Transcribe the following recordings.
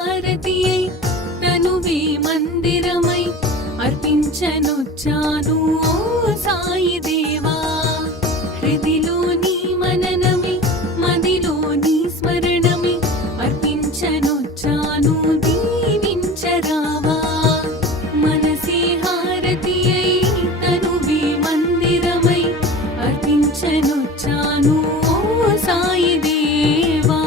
హారతియై తనువే మందిరమై అర్పించనొచ్చాను ఓ సాయి దేవా. హృదిలోని మననమే మదిలోని స్మరణమే అర్పించనొచ్చాను దీవించరావా. మనసే హారతియై తనువే మందిరమై అర్పించనొచ్చాను ఓ సాయి దేవా.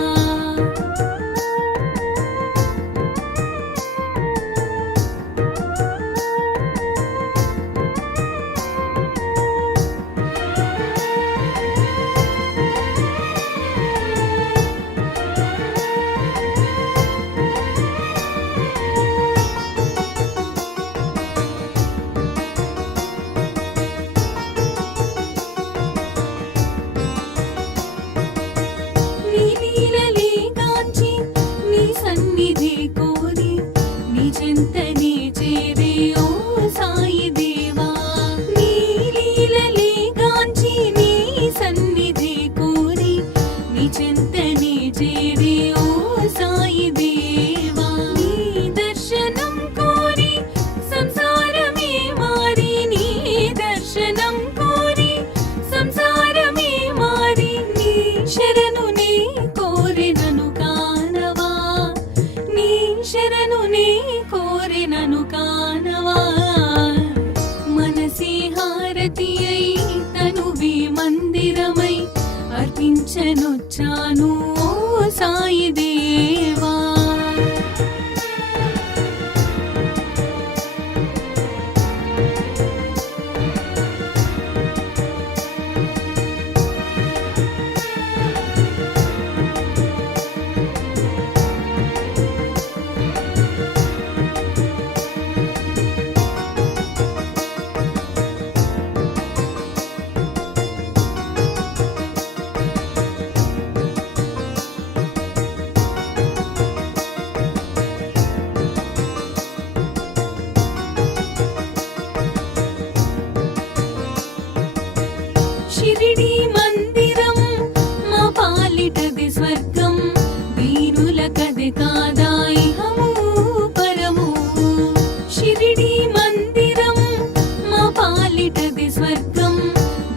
నీ లీలలే గాంచి నీ సన్నిధి కోరి నీ చెంతనే చేరే ఓ సాయి దేవా. నీ లీలలే గాంచి నీ సన్నిధి కోరి నీ చెంతనే చేరే ఓ సాయి దేవా. నీ దర్శనం కోరి సంసారమే మారి నీ దర్శనం కోరి సంసారమే మారి నీ శరణు నే కోరినను కానవా. నీ శరణు నే కోరినను కానవా. మనసే హారతియై తనువే మందిరమై అర్పించనొచ్చాను ఓ సాయి దేవా. షిరిడి మందిరం మా పాలిటది స్వర్గం వీరులకది కాదా ఇహము పరము. షిరిడి మందిరం మా పాలిటది స్వర్గం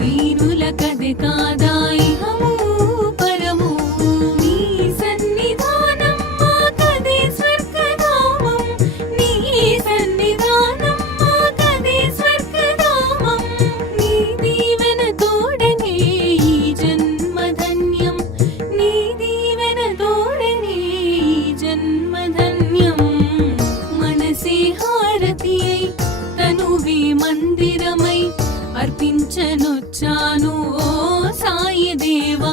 వీరులకది కాదా ఇహము పరము. నీ సన్నిధానం మాకదే స్వర్గధామం. నీ సన్నిధానం మాకదే స్వర్గధామం. నీ దీవెన తోడనే ఈ జన్మధన్యం. నీ దీవెన తోడనే ఈ జన్మధన్యం. మనసే హారతియై తనువే మందిరమై అర్పించనొచ్చాను ఓ సాయి దేవా.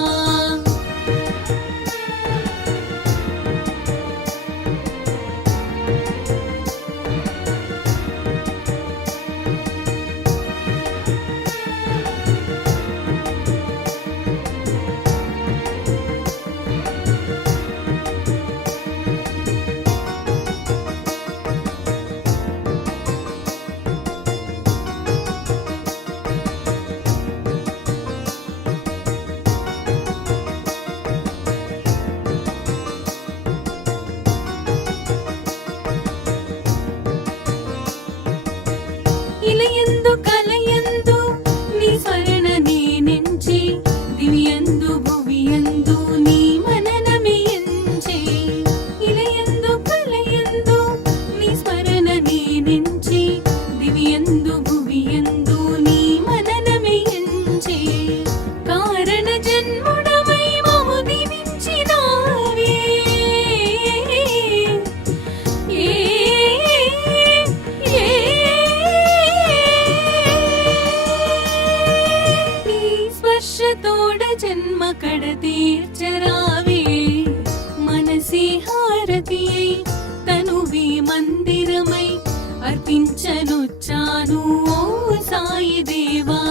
ఇలయందు కలయందు నీ స్మరణ నేనెంచి దివ్యందు భువియందు నీ మననమే ఎంచే. ఇలయందు కలయందు నీ స్మరణ నేనెంచి దివ్యందు భువియందు నీ మననమే ఎంచే. కారణ జన్ముడవై మము దీవించినావే. నీ స్పర్శతోడ జన్మ కడ తీర్చరావే. మనసే హారతియై తనువే మందిరమై అర్పించనొచ్చాను ఓ సాయి దేవా.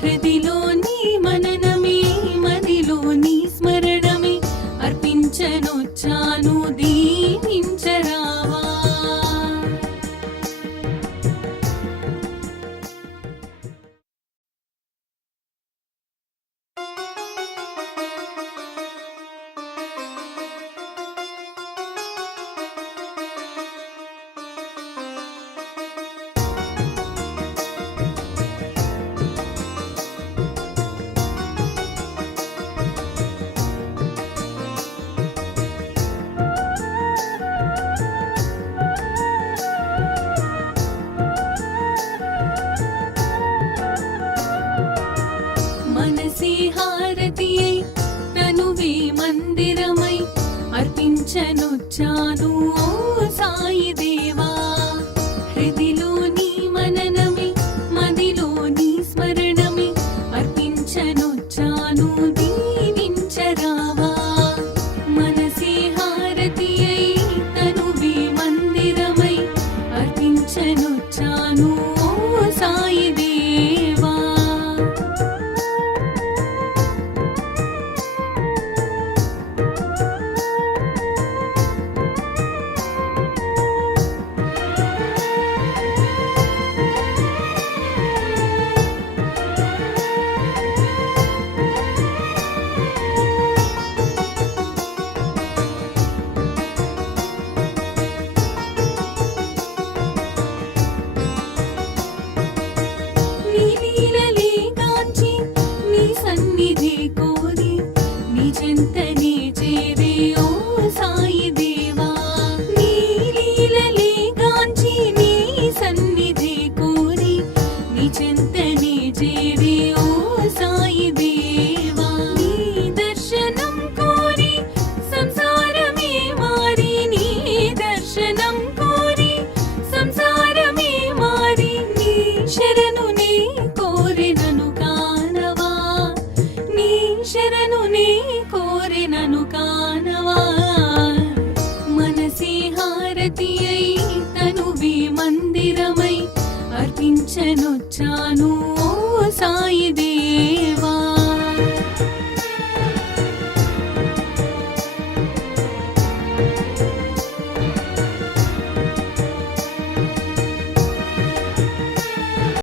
హృదిలోని మననమే మదిలోని స్మరణమే అర్పించనొచ్చాను దీవించరావా. అర్పించనొచ్చాను ఓ సాయి దేవా హృదిలోని మననమే మదిలోని స్మరణమే అర్పించనొచ్చాను దీవించరావా మనసే హారతి అయి తనువే మందిరమై అర్పించనొచ్చాను ఓ సాయి దేవా నీ లీలలే గాంచి నీ సన్నిధి కోరి నీ చెంతనే చేరే ఓ సాయి దేవా నీ లీలలే గాంచి నీ సన్నిధి కోరి నీ చెంతనే చేరే ఓ సాయి దేవా నీ దర్శనం కోరి సంసారమే మారి నీ దర్శనం కోరి సంసారమే మారి నీ శరణు నీ కోరినను కానవా నీ శరణు నీ కోరినను కానవా మనసే హారతి అయి తనువే మందిరమై అర్పించనొచ్చాను ఓ సాయి దేవా